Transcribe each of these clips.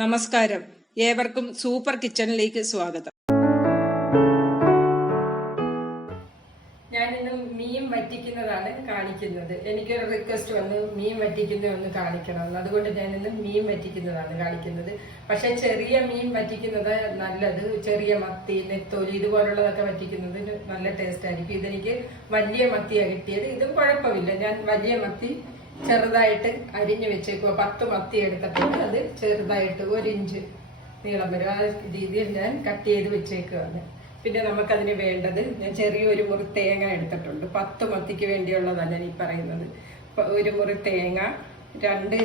നമസ്കാരം, ഏവർക്കും സൂപ്പർ കിച്ചണിലേക്ക് സ്വാഗതം. ഞാനിന്ന് മീൻ വറ്റിക്കുന്നതാണ് കാണിക്കുന്നത്. എനിക്കൊരു റിക്വസ്റ്റ് വന്നു, മീൻ വറ്റിക്കുന്നത് ഒന്ന് കാണിക്കണം. അതുകൊണ്ട് ഞാനിന്ന് മീൻ വറ്റിക്കുന്നതാണ് കാണിക്കുന്നത്. പക്ഷെ ചെറിയ മീൻ വറ്റിക്കുന്നത് നല്ലത്. ചെറിയ മത്തി, നെത്തോലി ഇതുപോലുള്ളതൊക്കെ വറ്റിക്കുന്നത് നല്ല ടേസ്റ്റ് ആയിരിക്കും. ഇതെനിക്ക് വലിയ മത്തിയാണ് കിട്ടിയത്. ഇതും കുഴപ്പമില്ല. ഞാൻ വലിയ മത്തി ചെറുതായിട്ട് അരിഞ്ഞു വെച്ചേക്കുക. 10 മത്തി എടുത്തിട്ടുണ്ട്. അത് ചെറുതായിട്ട് 1 ഇഞ്ച് നീളം വരും. ആ രീതിയിൽ ഞാൻ കട്ട് ചെയ്ത് വെച്ചേക്കുകയാണ്. പിന്നെ നമുക്കതിന് വേണ്ടത്, ഞാൻ ചെറിയൊരു മുറി തേങ്ങ എടുത്തിട്ടുണ്ട്. 10 മത്തിക്ക് വേണ്ടിയുള്ളതാണ് ഞാൻ ഈ പറയുന്നത്. 1 മുറി തേങ്ങ, 2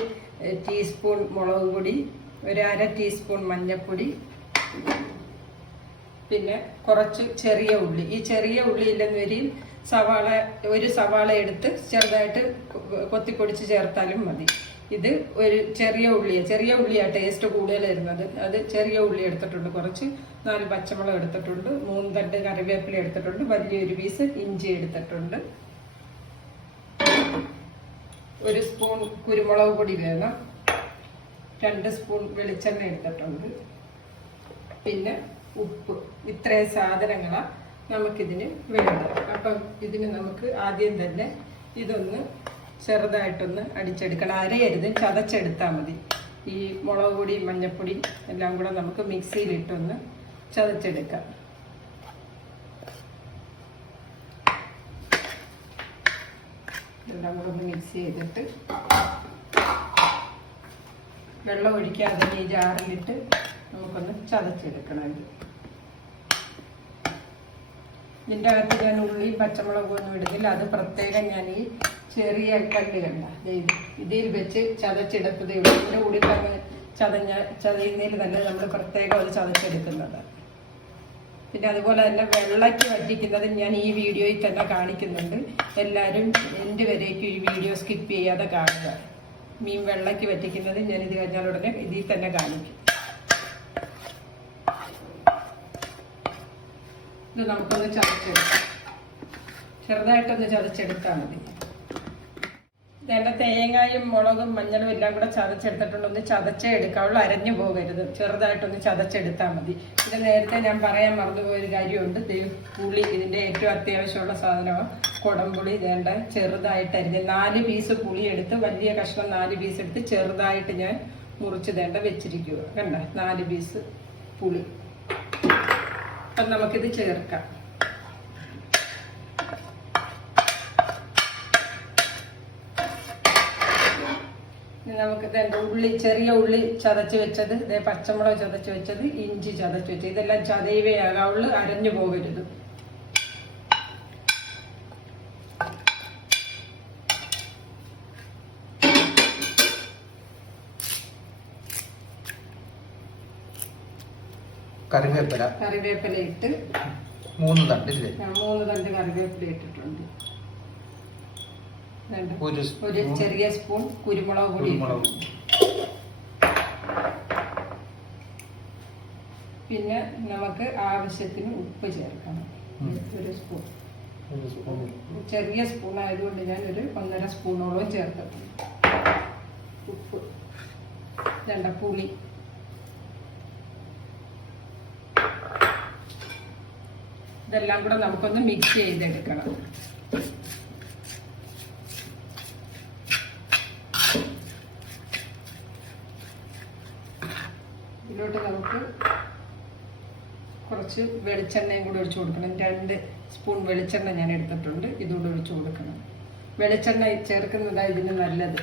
ടീസ്പൂൺ മുളക് പൊടി, 1/2 ടീസ്പൂൺ മഞ്ഞൾപ്പൊടി, പിന്നെ കുറച്ച് ചെറിയ ഉള്ളി. ഈ ചെറിയ ഉള്ളി ഇല്ലെന്ന് വരിയിൽ ഒരു സവാള എടുത്ത് ചെറുതായിട്ട് കൊത്തിപ്പൊടിച്ച് ചേർത്താലും മതി. ഇത് ഒരു ചെറിയ ഉള്ളിയാണ് ടേസ്റ്റ് കൂടുതൽ വരുന്നത്. അത് ചെറിയ ഉള്ളി എടുത്തിട്ടുണ്ട്. കുറച്ച് 4 പച്ചമുളക് എടുത്തിട്ടുണ്ട്. 3 തണ്ട് കറിവേപ്പില എടുത്തിട്ടുണ്ട്. വലിയൊരു പീസ് ഇഞ്ചി എടുത്തിട്ടുണ്ട്. 1 സ്പൂൺ കുരുമുളക് പൊടി വേണം. 2 സ്പൂൺ വെളിച്ചെണ്ണ എടുത്തിട്ടുണ്ട്. പിന്നെ ഉപ്പ്. ഇത്രയും സാധനങ്ങളാണ് നമുക്കിതിന് വേണ്ടത്. അപ്പം ഇതിന് നമുക്ക് ആദ്യം തന്നെ ഇതൊന്ന് ചെറുതായിട്ടൊന്ന് അടിച്ചെടുക്കണം. അരയരുത്, ചതച്ചെടുത്താൽ മതി. ഈ മുളക് പൊടി, മഞ്ഞൾപ്പൊടി എല്ലാം കൂടെ നമുക്ക് മിക്സിയിലിട്ടൊന്ന് ചതച്ചെടുക്കാം. ഇതെല്ലാം കൂടെ ഒന്ന് മിക്സ് ചെയ്തിട്ട് വെള്ളം ഒഴിക്കാതെ ഈ ജാറിലിട്ട് നമുക്കൊന്ന് ചതച്ചെടുക്കണം. ഇതിൻ്റെ അകത്ത് ഞാൻ ഉള്ളിയും പച്ചമുളകും ഒന്നും ഇടുന്നില്ല. അത് പ്രത്യേകം ഞാൻ ഈ ചെറിയ കല്ല് കണ്ട ഇതിൽ വെച്ച് ചതച്ചെടുത്തതേ ഉള്ളൂ. ഇതിൻ്റെ കൂടി തന്നെ ചതയുന്നതിൽ തന്നെ നമ്മൾ പ്രത്യേകം അത് ചതച്ചെടുക്കുന്നത്. പിന്നെ അതുപോലെ തന്നെ വെള്ളയ്ക്ക് വറ്റിക്കുന്നത് ഞാൻ ഈ വീഡിയോയിൽ തന്നെ കാണിക്കുന്നുണ്ട്. എല്ലാവരും എൻ്റെ വരേക്കും ഈ വീഡിയോ സ്കിപ്പ് ചെയ്യാതെ കാണുക. മീൻ വെള്ളയ്ക്ക് വറ്റിക്കുന്നത് ഞാനിത് കഴിഞ്ഞാൽ ഉടനെ ഇതിൽ തന്നെ കാണിക്കും. ഇത് നമുക്കൊന്ന് ചതച്ചെടുക്കാം. ചെറുതായിട്ടൊന്ന് ചതച്ചെടുത്താൽ മതി. ഇതെൻ്റെ തേങ്ങയും മുളകും മഞ്ഞളും എല്ലാം കൂടെ ചതച്ചെടുത്തിട്ടുണ്ട്. ഒന്ന് ചതച്ചേ എടുക്കാവുള്ളൂ, അരഞ്ഞു പോകരുത്. ചെറുതായിട്ടൊന്ന് ചതച്ചെടുത്താൽ മതി. ഇത് നേരത്തെ ഞാൻ പറയാൻ മറന്നുപോയൊരു കാര്യമുണ്ട്. പുളി, ഇതിൻ്റെ ഏറ്റവും അത്യാവശ്യമുള്ള സാധനമാണ് കുടംപുളി. വേണ്ട ചെറുതായിട്ട് അരിഞ്ഞ് 4 പീസ് പുളി എടുത്ത്, വലിയ കഷ്ണം 4 പീസ് എടുത്ത് ചെറുതായിട്ട് ഞാൻ മുറിച്ച് വെച്ചിരിക്കുക. കണ്ട 4 പീസ് പുളി. അപ്പം നമുക്കിത് ചേർക്കാം. നമുക്ക് ഉള്ളി, ചെറിയ ഉള്ളി ചതച്ച് വെച്ചത്, പച്ചമുളക് ചതച്ച് വെച്ചത്, ഇഞ്ചി ചതച്ച് വെച്ചത്, ഇതെല്ലാം ചതയുകയാകാവുള്ളൂ, അരഞ്ഞു പോകരുത്. കറിവേപ്പില ഇട്ട് 3 തണ്ട് 3 തണ്ട് കറിവേപ്പില ഇട്ടിട്ടുണ്ട്. ഒരു ചെറിയ സ്പൂൺ കുരുമുളക് പൊടി. പിന്നെ നമുക്ക് ആവശ്യത്തിന് ഉപ്പ് ചേർക്കണം. 1 സ്പൂൺ. ചെറിയ സ്പൂൺ ആയതുകൊണ്ട് ഞാൻ ഒരു 1.5 സ്പൂണോളം ചേർത്തിട്ടുണ്ട് ഉപ്പ്. പുളി. ഇതെല്ലാം കൂടെ നമുക്കൊന്ന് മിക്സ് ചെയ്തെടുക്കണം. ഇതിലോട്ട് നമുക്ക് കുറച്ച് വെളിച്ചെണ്ണയും കൂടെ ഒഴിച്ചു കൊടുക്കണം. 2 സ്പൂൺ വെളിച്ചെണ്ണ ഞാൻ എടുത്തിട്ടുണ്ട്. ഇതുകൂടെ ഒഴിച്ചു കൊടുക്കണം. വെളിച്ചെണ്ണ ചേർക്കുന്നതാണ് ഇതിന് നല്ലത്.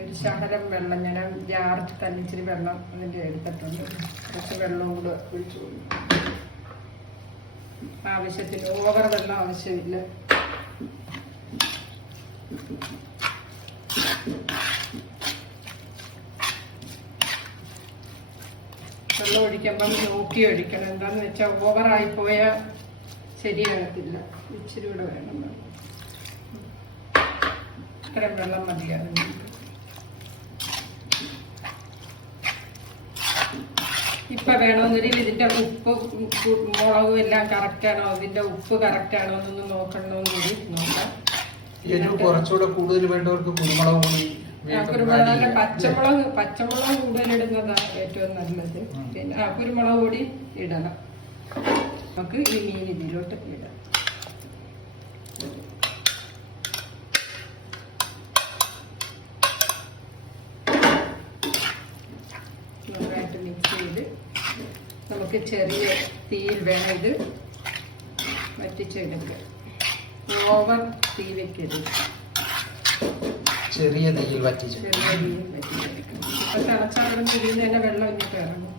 ഒരു ശകലം വെള്ളം ഞാൻ ജാറിൽ തന്നെ ഇച്ചിരി വെള്ളം അതിൻ്റെ എടുത്തിട്ടുണ്ട്. കുറച്ച് വെള്ളവും കൂടെ ഒഴിച്ചു കൊടുക്കും. ആവശ്യത്തിന് ഓവർ വെള്ളം ആവശ്യമില്ല. വെള്ളം ഒഴിക്കുമ്പം നോക്കി ഒഴിക്കണം. എന്താണെന്ന് വെച്ചാൽ ഓവറായി പോയാൽ ശരിയാകത്തില്ല. ഇച്ചിരി കൂടെ വേണം. ഇത്രയും വെള്ളം മതിയാകും. ഇപ്പൊ വേണമെന്നൊരു ഇതിന്റെ ഉപ്പ് മുളകും എല്ലാം കറക്റ്റാണോ, ഇതിന്റെ ഉപ്പ് കറക്റ്റാണോ എന്നൊന്ന് നോക്കണമെന്ന് കൂടി നോക്കാം. കുറച്ചുകൂടെ കൂടുതൽ വേണ്ടവർക്ക് കുരുമുളക് പൊടി, പച്ചമുളക് കൂടുതലിടുന്നതാണ് ഏറ്റവും നല്ലത്. പിന്നെ കുരുമുളക് പൊടി ഇടണം. നമുക്ക് ഈ മീൻ ഇതിലോട്ട് ഇടാം. നന്നായിട്ട് മിക്സ് ചെയ്ത് നമുക്ക് ചെറിയ തീയിൽ വേണം ഇത് വറ്റിച്ചെടുക്കുക. ഓവർ തീ വെക്കരുത്, ചെറിയ തീയിൽ വറ്റിച്ച്. ഇപ്പൊ തിളച്ചാടും ഇതിൽ തന്നെ വെള്ളം ഇങ്ങോട്ട് ഇറങ്ങും.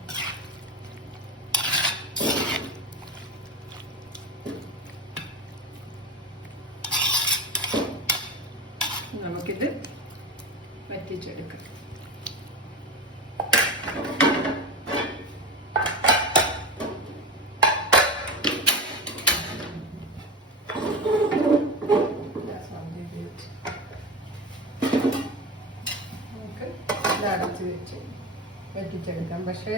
നമുക്കിത് വറ്റിച്ചെടുക്കാം. അടച്ച് വെച്ച് വറ്റിച്ചെടുക്കാം. പക്ഷെ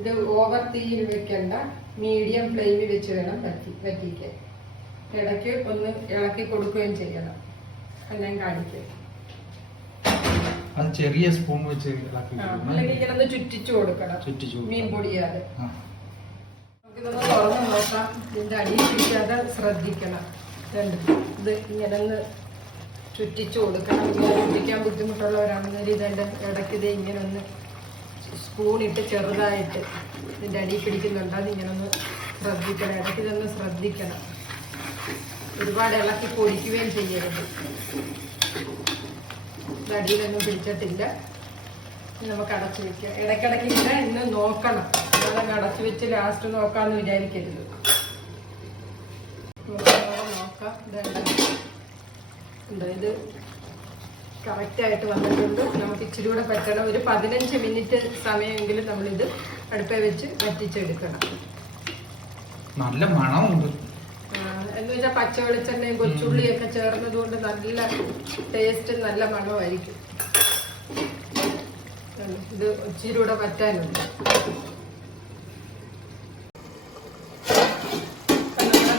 ഇത് ഓവർ തീയിൽ വെക്കണ്ട, മീഡിയം ഫ്ലെയിമിൽ വെച്ച് വേണം വറ്റിക്കാൻ. ഇടയ്ക്ക് ഒന്ന് ഇളക്കി കൊടുക്കുകയും ചെയ്യണം. അത് ഞാൻ കാണിക്കാം. അത് ചെറിയ സ്പൂൺ വെച്ച് അല്ലെങ്കിൽ ഇങ്ങനെ ഒന്ന് ചുറ്റിച്ചു കൊടുക്കണം, മീൻ പൊടിയാതെ. നമുക്കിതൊന്ന് തുറന്ന് നോക്കാം. ഇതിന്റെ അടി പിടിക്കാതെ ശ്രദ്ധിക്കണം. ഇത് ഇങ്ങനെ ഒന്ന് ചുറ്റിച്ചു കൊടുക്കണം. ഇങ്ങനെ ചുറ്റിക്കാൻ ബുദ്ധിമുട്ടുള്ളവരാണെന്നൊരു ഇതെൻ്റെ ഇടയ്ക്ക് ഇത് ഇങ്ങനെ ഒന്ന് സ്പൂണിട്ട് ചെറുതായിട്ട് ഇതിൻ്റെ അടി പിടിക്കുന്നുണ്ടോ അത് ഇങ്ങനെ ഒന്ന് ശ്രദ്ധിക്കണം. ഇടയ്ക്ക് ഇതൊന്ന് ശ്രദ്ധിക്കണം. ഒരുപാട് ഇളക്കി പൊടിക്കുകയും ചെയ്യരുത്. ഇത് അടിയിലൊന്നും പിടിച്ചിട്ടില്ല. നമുക്ക് അടച്ചു വെക്കാം. ഇടയ്ക്കിടയ്ക്ക് ഇന്ന് നോക്കണം. അതങ്ങ് അടച്ചു വെച്ച് ലാസ്റ്റ് നോക്കാമെന്ന് വിചാരിക്കരുത്. നോക്കാം. ഇത് കറക്റ്റായിട്ട് വന്നിട്ടുണ്ട്. നമുക്ക് ഇച്ചിരി കൂടെ പറ്റണം. ഒരു 15 മിനിറ്റ് സമയമെങ്കിലും നമ്മളിത് അടുപ്പേ വെച്ച് വറ്റിച്ചെടുക്കണം. നല്ല മണമുണ്ട്. എന്ന് വെച്ചാൽ പച്ച വെളിച്ചെണ്ണയും കൊച്ചുള്ളിയൊക്കെ ചേർന്നത് കൊണ്ട് നല്ല ടേസ്റ്റ്, നല്ല മണമായിരിക്കും. ഇത് ഇച്ചിരി കൂടെ പറ്റാനുണ്ട്.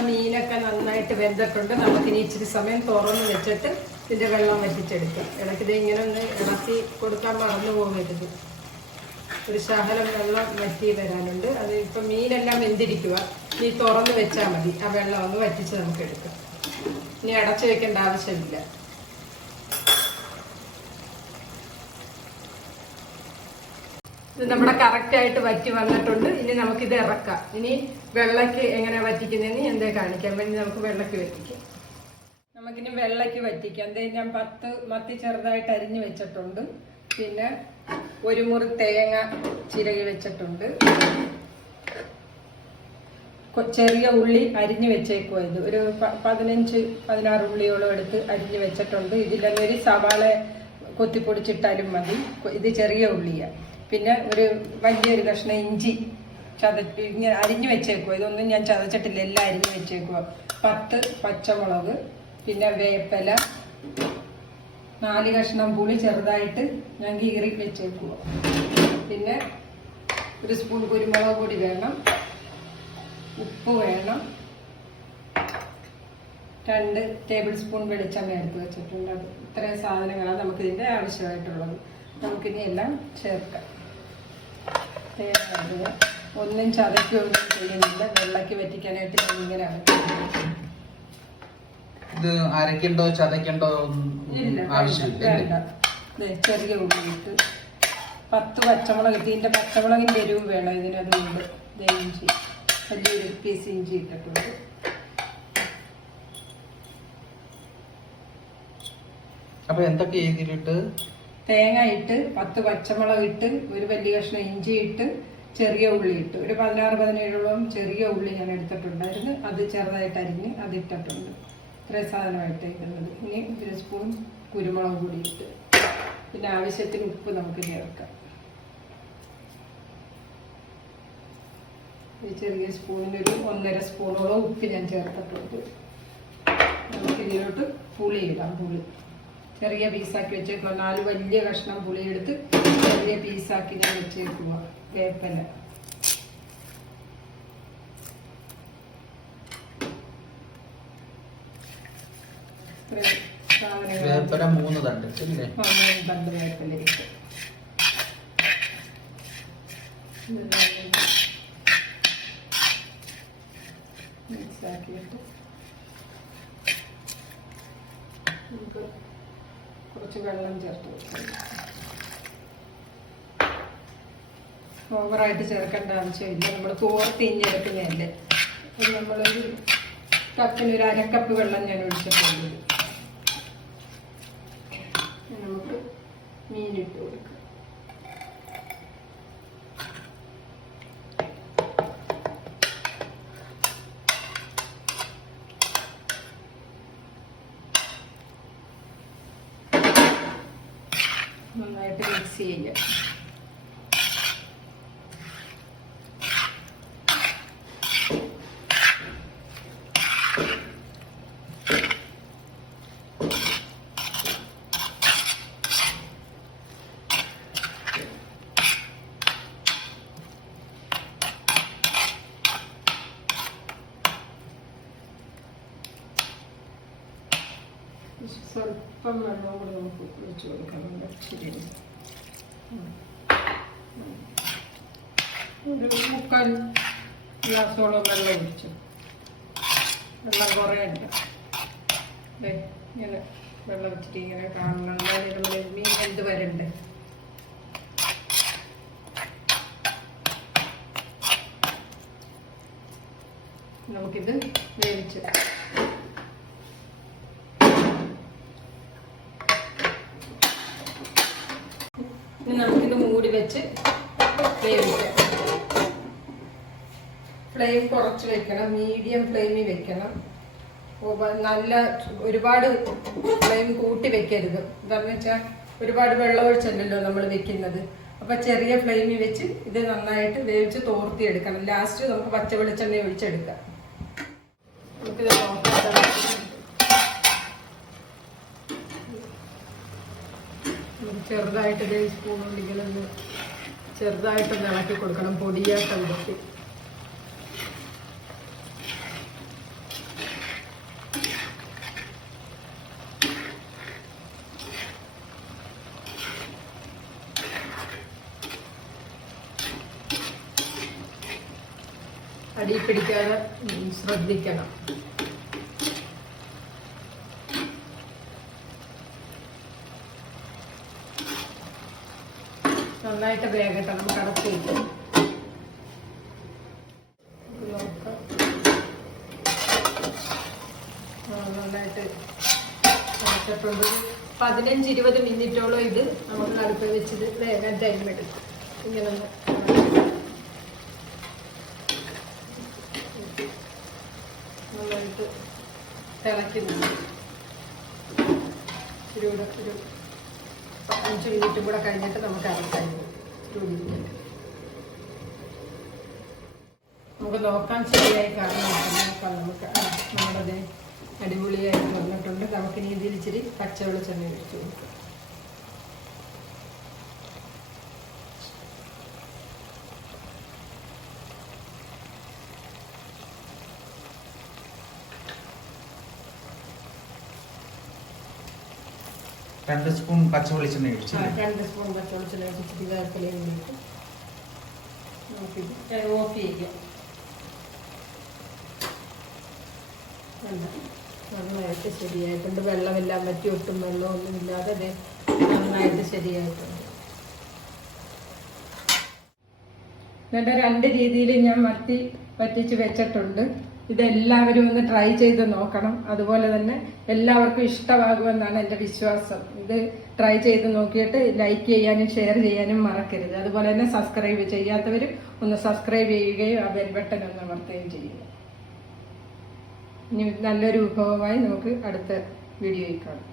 മീനൊക്കെ നന്നായിട്ട് വെന്തിട്ടുണ്ട്. നമുക്കിനി ഇച്ചിരി സമയം തുറന്ന് വെച്ചിട്ട് ഇതിന്റെ വെള്ളം വറ്റിച്ചെടുക്കാം. ഇടയ്ക്കിത് ഇങ്ങനെ ഒന്ന് ഇളക്കി കൊടുക്കാൻ മറന്നു പോകരുത്. ഒരു ശകലം വെള്ളം വറ്റി വരാനുണ്ട്. അത് ഇപ്പം മീനെല്ലാം വെന്തിരിക്കുക. ഇനി തുറന്ന് വെച്ചാൽ മതി. ആ വെള്ളം ഒന്ന് വറ്റിച്ച് നമുക്ക് എടുക്കാം. ഇനി അടച്ചു വെക്കേണ്ട ആവശ്യമില്ല. ഇത് നമ്മുടെ കറക്റ്റായിട്ട് വറ്റി വന്നിട്ടുണ്ട്. ഇനി നമുക്കിത് ഇറക്കാം. ഇനി വെള്ളയ്ക്ക് എങ്ങനെ വറ്റിക്കുന്നതെന്ന് എന്തേ കാണിക്കാൻ വേണ്ടി നമുക്ക് വെള്ളയ്ക്ക് വറ്റിക്കാം. നമുക്കിനി വെള്ളയ്ക്ക് വറ്റിക്കാം. എന്തായാലും ഞാൻ 10 മത്തി ചെറുതായിട്ട് അരിഞ്ഞു വെച്ചിട്ടുണ്ട്. പിന്നെ ഒരു മുറി തേങ്ങ ചിരകി വെച്ചിട്ടുണ്ട്. ചെറിയ ഉള്ളി അരിഞ്ഞു വെച്ചേക്കുവാ. ഇത് ഒരു 15-16 ഉള്ളിയോളം എടുത്ത് അരിഞ്ഞു വെച്ചിട്ടുണ്ട്. ഇതിലൊരു സവാള കൊത്തിപ്പൊടിച്ചിട്ടാലും മതി. ഇത് ചെറിയ ഉള്ളിയാണ്. പിന്നെ ഒരു വലിയൊരു കഷ്ണം ഇഞ്ചി ഇങ്ങനെ അരിഞ്ഞു വെച്ചേക്കുക. ഇതൊന്നും ഞാൻ ചതച്ചിട്ടില്ല, എല്ലാം അരിഞ്ഞു വെച്ചേക്കുക. 10 പച്ചമുളക്, പിന്നെ വേപ്പില, 4 കഷ്ണം പുളി ചെറുതായിട്ട് ഞാൻ കീറി വെച്ചേക്കുക. പിന്നെ ഒരു സ്പൂൺ കുരുമുളക് പൊടി വേണം, ഉപ്പ് വേണം, 2 ടേബിൾ സ്പൂൺ വെളിച്ചെണ്ണ എടുത്ത് വെച്ചിട്ടുണ്ട്. അത് ഇത്രയും സാധനങ്ങളാണ് നമുക്കിതിൻ്റെ ആവശ്യമായിട്ടുള്ളത്. നമുക്കിനി എല്ലാം ചേർക്കാം. തേങ്ങ ഒന്നും ചതയ്ക്കൊന്നും ചെയ്യുന്നില്ല. വെള്ളയ്ക്ക് വറ്റിക്കാനായിട്ട് ഞാൻ ഇങ്ങനെയാണ്. ഇത് അരക്കണ്ടോ ചതയ്ക്കണ്ടോ ആവശ്യമില്ല. ചെറിയ ഉള്ളിയിട്ട് 10 പച്ചമുളക് ഇട്ട്, ഇതിൻ്റെ പച്ചമുളകിൻ്റെ എരിവ് വേണം ഇതിന്. അതുകൊണ്ട് ഇഞ്ചി വലിയൊരു പീസ് ഇഞ്ചി ഇട്ടിട്ടുണ്ട്. അപ്പൊ എന്തൊക്കെ ഇതിലിട്ട്? തേങ്ങ ഇട്ട്, 10 പച്ചമുളക് ഇട്ട്, ഒരു വലിയ കഷ്ണം ഇഞ്ചി ഇട്ട്, ചെറിയ ഉള്ളി ഇട്ട്, ഒരു 16-17 ചെറിയ ഉള്ളി ഞാൻ എടുത്തിട്ടുണ്ടായിരുന്നു. അത് ചെറുതായിട്ട് അരിഞ്ഞ് അതിട്ടിട്ടുണ്ട്. ഇത്രയും സാധനമായിട്ട് ഇടുന്നത്. ഇനി 1 സ്പൂൺ കുരുമുളക് പൊടി ഇട്ട്, പിന്നെ ആവശ്യത്തിന് ഉപ്പ് നമുക്ക് ചേർക്കാം. ഈ ചെറിയ സ്പൂണിനൊരു 1.5 സ്പൂണോളം ഉപ്പ് ഞാൻ ചേർത്തിട്ടുണ്ട്. നമുക്ക് ഇതിലോട്ട് പുളി ഇടാം. പുളി ചെറിയ പീസാക്കി വെച്ചേക്കുക. 4 വലിയ കഷ്ണം പുളി എടുത്ത് ചെറിയ പീസാക്കി ഞാൻ വെച്ചേക്കുക. വേപ്പില വേപ്പില 3 തണ്ട് ഇല്ലേ? 3 തണ്ട് വേപ്പില ഇട്ട് മിക്സാക്കിയിട്ട് നമുക്ക് കുറച്ച് വെള്ളം ചേർത്ത് കൊടുക്കാം. ഓവറായിട്ട് ചേർക്കേണ്ട ആവശ്യമില്ല. നമ്മൾ തോർത്തിഞ്ഞെടുക്കുന്നതല്ലേ. അപ്പം നമ്മളൊരു കപ്പിന് ഒരു 1/2 കപ്പ് വെള്ളം ഞാൻ ഒഴിച്ചിട്ടുണ്ട്. നമുക്ക് മീനിട്ട് കൊടുക്കാം. നന്നായിട്ട് മിക്സ് ചെയ്യാം. സ്വല്പം വെള്ളം കൂടെ നമുക്ക് ഒഴിച്ച് കൊടുക്കാം. ശരി, ഒരു 3/4 ഗ്ലാസോളം വെള്ളം ഒഴിച്ചു. വെള്ളം കുറയണ്ട. ഇങ്ങനെ വെള്ളം വെച്ചിട്ട് ഇങ്ങനെ കാണണം. നമ്മൾ മീൻ എന്ത് വരണ്ടേ. നമുക്കിത് വേവിച്ച് നമുക്കിത് മൂടി വെച്ച് വേവിക്കാം. ഫ്ലെയിം കുറച്ച് വെക്കണം. മീഡിയം ഫ്ലെയിമിൽ വെക്കണം. നല്ല ഒരുപാട് ഫ്ലെയിം കൂട്ടി വെക്കരുത്. എന്താണെന്ന് വെച്ചാൽ ഒരുപാട് വെള്ളമൊഴിച്ചല്ലല്ലോ നമ്മൾ വെക്കുന്നത്. അപ്പം ചെറിയ ഫ്ലെയിമിൽ വെച്ച് ഇത് നന്നായിട്ട് വേവിച്ച് തോർത്തിയെടുക്കണം. ലാസ്റ്റ് നമുക്ക് പച്ച വെളിച്ചെണ്ണ ഒഴിച്ചെടുക്കാം. നമുക്കിത് ചെറുതായിട്ട് ഇതേ സ്പൂൺ ഉള്ളികളൊന്ന് ചെറുതായിട്ടൊന്ന് ഇളക്കി കൊടുക്കണം. പൊടിയായിട്ട് ഇളക്കി അടി പിടിക്കാതെ ശ്രദ്ധിക്കണം. നന്നായിട്ട് വേഗട്ടെ. നമുക്ക് അടച്ച് വയ്ക്കാം. നന്നായിട്ട് അടച്ചിട്ടുണ്ട്. 15-20 മിനിറ്റോളം ഇത് നമുക്ക് അടുപ്പ് വെച്ചിട്ട് വേഗം ടൈം എടുക്കും. ഇങ്ങനെ നന്നായിട്ട് തിളയ്ക്കുന്നു. ഒരു 5 മിനിറ്റും കൂടെ കഴിഞ്ഞിട്ട് നമുക്ക് അരക്കാൻ നമുക്ക് നോക്കാൻ ശരിയായി കാരണം നോക്കാം. നമുക്ക് നമ്മളത് അടിപൊളിയായിട്ട് വന്നിട്ടുണ്ട്. നമുക്കിനി ഇതിൽ ഇച്ചിരി പച്ച വെളിച്ചെണ്ണ ഒഴിച്ചു കൊടുക്കാം. രണ്ട് സ്പൂൺ പച്ച വെളിച്ചെണ്ണ ഒഴിച്ചു. 2 സ്പൂൺ പച്ച വെളിച്ചെണ്ണ ഒഴിച്ചിട്ട് വേപ്പിലയും ഒഴിക്കും. നമുക്കിത് ഓഫ് ചെയ്യാം. നന്നായിട്ട് ശരിയായിട്ടുണ്ട്. വെള്ളമെല്ലാം പറ്റി ഒട്ടും വെള്ളമൊന്നും ഇല്ലാതെ അത് നന്നായിട്ട് ശരിയായിട്ടുണ്ട്. എന്നിട്ട് 2 രീതിയിൽ ഞാൻ മത്തി പറ്റിച്ച് വെച്ചിട്ടുണ്ട്. ഇതെല്ലാവരും ഒന്ന് ട്രൈ ചെയ്ത് നോക്കണം. അതുപോലെ തന്നെ എല്ലാവർക്കും ഇഷ്ടമാകുമെന്നാണ് എൻ്റെ വിശ്വാസം. ഇത് ട്രൈ ചെയ്ത് നോക്കിയിട്ട് ലൈക്ക് ചെയ്യാനും ഷെയർ ചെയ്യാനും മറക്കരുത്. അതുപോലെ തന്നെ സബ്സ്ക്രൈബ് ചെയ്യാത്തവരും ഒന്ന് സബ്സ്ക്രൈബ് ചെയ്യുകയും ആ ബെൽ ബട്ടൺ ഒന്ന് അമർത്തുകയും ചെയ്യുക. ഇനി നല്ലൊരു വിഭവമായി നമുക്ക് അടുത്ത വീഡിയോയിൽ കാണാം.